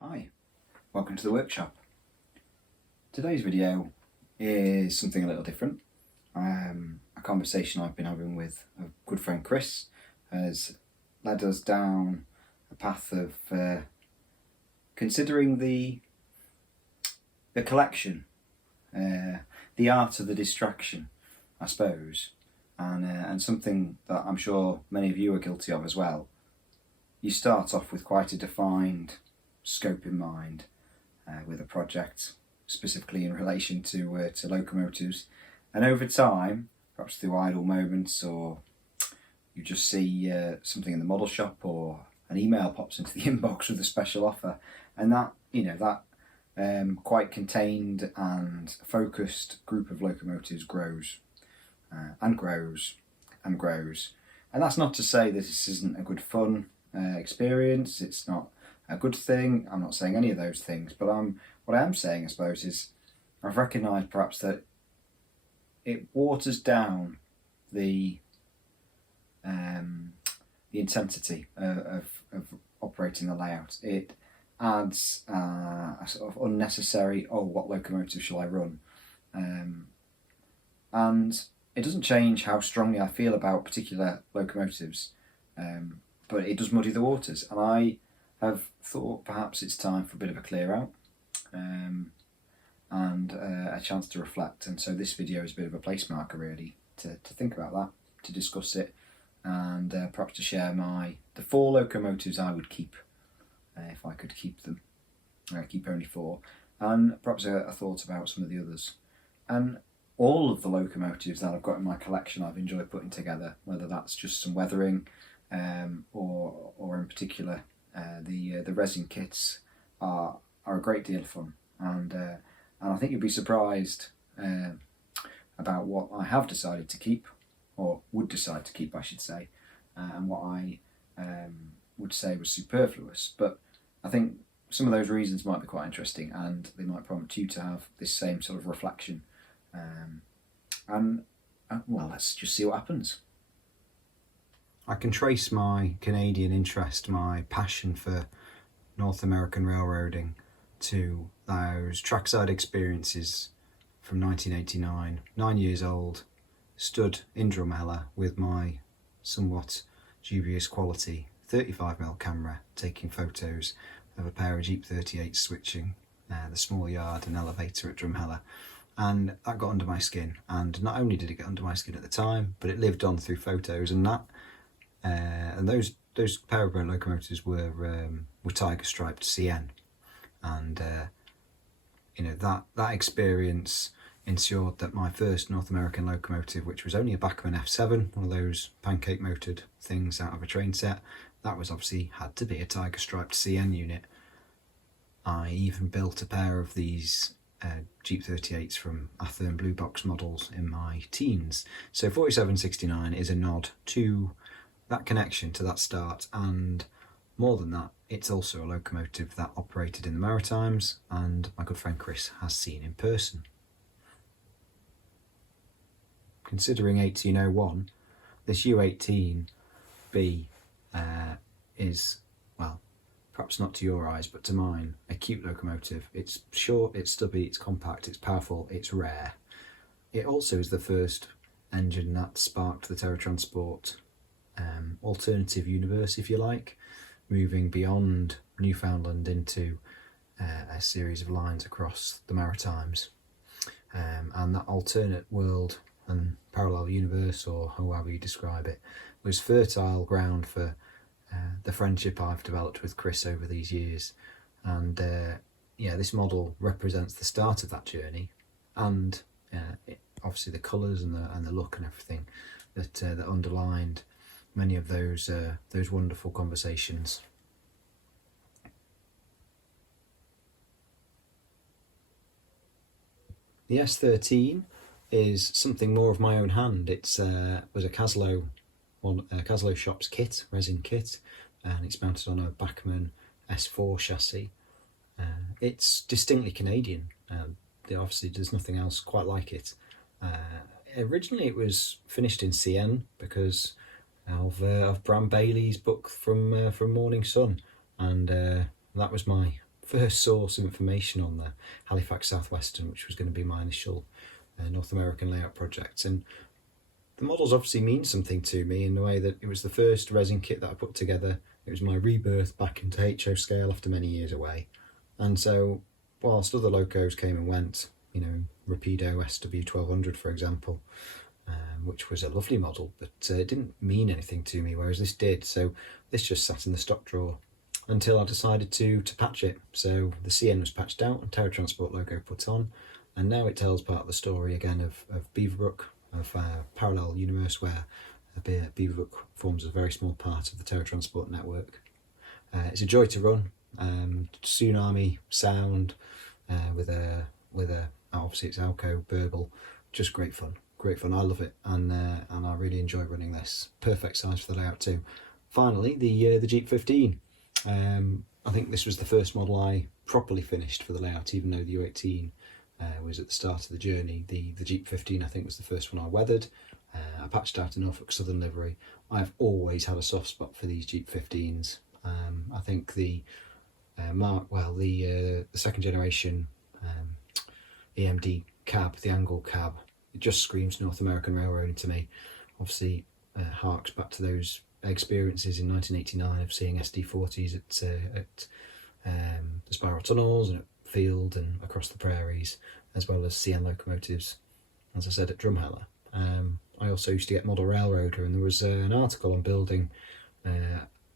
Hi, welcome to the workshop. Today's video is something a little different. A conversation I've been having with a good friend Chris has led us down a path of considering the collection, the art of the distraction, I suppose, and something that I'm sure many of you are guilty of as well. You start off with quite a defined scope in mind with a project, specifically in relation to locomotives, and over time, perhaps through idle moments, or you just see something in the model shop, or an email pops into the inbox with a special offer, and that quite contained and focused group of locomotives grows and grows and grows. And that's not to say that this isn't a good fun experience. It's not a good thing. I'm not saying any of those things, but what I am saying, I suppose, is I've recognised perhaps that it waters down the intensity of operating the layout. It adds a sort of unnecessary, what locomotive shall I run? And it doesn't change how strongly I feel about particular locomotives, but it does muddy the waters, and I have thought perhaps it's time for a bit of a clear out and a chance to reflect. And so this video is a bit of a place marker, really, to think about that, to discuss it, and perhaps to share the 4 locomotives I would keep if I could keep them. Keep only 4, and perhaps a thought about some of the others. And all of the locomotives that I've got in my collection I've enjoyed putting together, whether that's just some weathering or in particular the resin kits are a great deal of fun, and I think you'll be surprised about what I have decided to keep, or would decide to keep, I should say, and what I would say was superfluous. But I think some of those reasons might be quite interesting, and they might prompt you to have this same sort of reflection. Well, let's just see what happens. I can trace my Canadian interest, my passion for North American railroading, to those trackside experiences from 1989. 9 years old, stood in Drumheller with my somewhat dubious quality 35mm camera, taking photos of a pair of Jeep 38s switching the small yard and elevator at Drumheller. And that got under my skin, and not only did it get under my skin at the time, but it lived on through photos, and those pair of locomotives were tiger striped CN, and that experience ensured that my first North American locomotive, which was only a Bachmann F7, one of those pancake motored things out of a train set, that was obviously had to be a tiger striped CN unit. I even built a pair of these Jeep 38s from Athearn Blue Box models in my teens. So 4769 is a nod to that connection, to that start, and more than that, it's also a locomotive that operated in the Maritimes and my good friend Chris has seen in person. Considering 1801, this U18B is, well, perhaps not to your eyes, but to mine, a cute locomotive. It's short, it's stubby, it's compact, it's powerful, it's rare. It also is the first engine that sparked the Terratransport alternative universe, if you like, moving beyond Newfoundland into a series of lines across the Maritimes. And that alternate world and parallel universe, or however you describe it, was fertile ground for the friendship I've developed with Chris over these years. And this model represents the start of that journey, and obviously the colours and the look and everything that underlined many of those wonderful conversations. The S13 is something more of my own hand. It's was a Caslow Shop's kit, resin kit, and it's mounted on a Bachmann S4 chassis. It's distinctly Canadian. Obviously, there's nothing else quite like it. Originally, it was finished in CN because of Bram Bailey's book from Morning Sun, and that was my first source of information on the Halifax Southwestern, which was going to be my initial North American layout project. And the models obviously mean something to me in the way that it was the first resin kit that I put together. It was my rebirth back into HO scale after many years away. And so whilst other locos came and went, you know, Rapido SW1200 for example, which was a lovely model, but it didn't mean anything to me, whereas this did. So this just sat in the stock drawer until I decided to patch it. So the CN was patched out and Terra Transport logo put on, and now it tells part of the story again of Beaverbrook, of parallel universe where Beaverbrook forms a very small part of the Terra Transport network. It's a joy to run. Tsunami sound with a obviously it's Alco Burble, just great fun. I love it, and I really enjoy running this. Perfect size for the layout too. Finally, the Jeep 15. I think this was the first model I properly finished for the layout, even though the U18 was at the start of the journey. The Jeep 15 I think was the first one I weathered. I patched out a Norfolk Southern livery. I've always had a soft spot for these Jeep 15s. I think the second generation EMD cab, the angle cab, it just screams North American railroading to me. Obviously harks back to those experiences in 1989 of seeing SD40s at the spiral tunnels and at Field and across the prairies, as well as CN locomotives, as I said, at Drumheller. I also used to get Model Railroader, and there was an article on building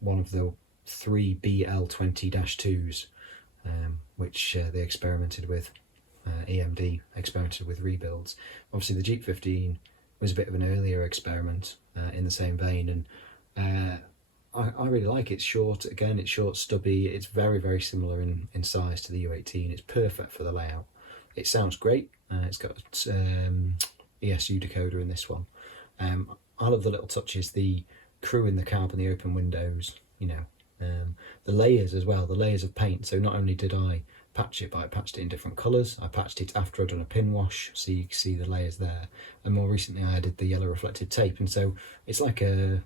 one of the 3 BL20-2s, which they experimented with. EMD experimented with rebuilds. Obviously the Jeep 15 was a bit of an earlier experiment in the same vein, and I really like it. It's short, again, it's short, stubby. It's very, very similar in size to the U18. It's perfect for the layout. It sounds great. It's got ESU decoder in this one. I love the little touches, the crew in the cab and the open windows, you know, the layers as well, the layers of paint. So not only did I patch it, but I patched it in different colours. I patched it after I'd done a pin wash, so you can see the layers there. And more recently I added the yellow reflected tape, and so it's like a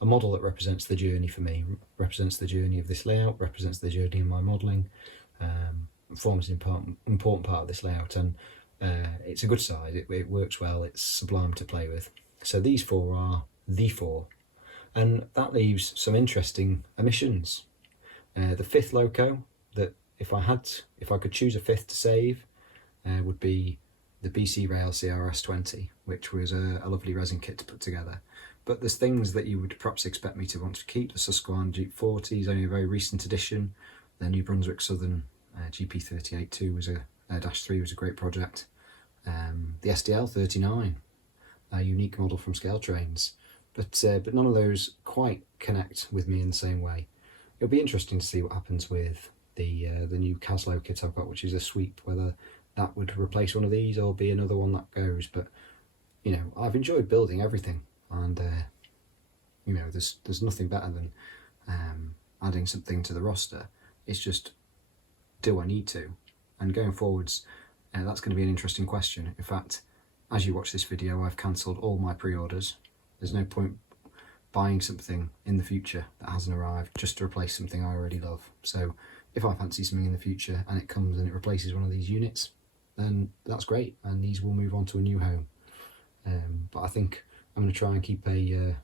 model that represents the journey for me, represents the journey of this layout, represents the journey of my modelling, forms an important part of this layout, and it's a good size, it works well, it's sublime to play with. So these four are the four, and that leaves some interesting omissions. The fifth loco, that if I could choose a fifth to save, would be the BC Rail CRS20, which was a lovely resin kit to put together. But there's things that you would perhaps expect me to want to keep. The Susquehanna Jeep 40 is only a very recent addition. The New Brunswick Southern GP38-2 was -3 was a great project. The SDL 39, a unique model from Scale Trains, but none of those quite connect with me in the same way. It'll be interesting to see what happens with the new Caslow kit I've got, which is a sweep, whether that would replace one of these or be another one that goes. But you know, I've enjoyed building everything, and you know, there's nothing better than adding something to the roster. It's just, do I need to? And going forwards, that's going to be an interesting question. In fact, as you watch this video, I've cancelled all my pre-orders. There's no point buying something in the future that hasn't arrived just to replace something I already love. So if I fancy something in the future and it comes and it replaces one of these units, then that's great, and these will move on to a new home. But I think I'm going to try and keep a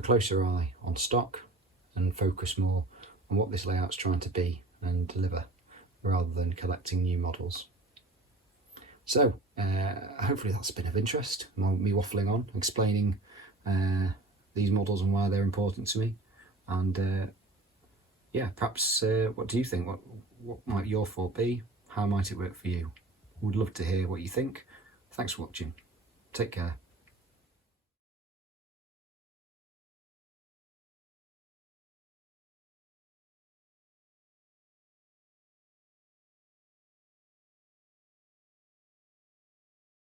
closer eye on stock and focus more on what this layout's trying to be and deliver, rather than collecting new models. So hopefully that's been of interest, me waffling on, explaining these models and why they're important to me. And yeah, perhaps what do you think? What might your thought be? How might it work for you? Would love to hear what you think. Thanks for watching. Take care.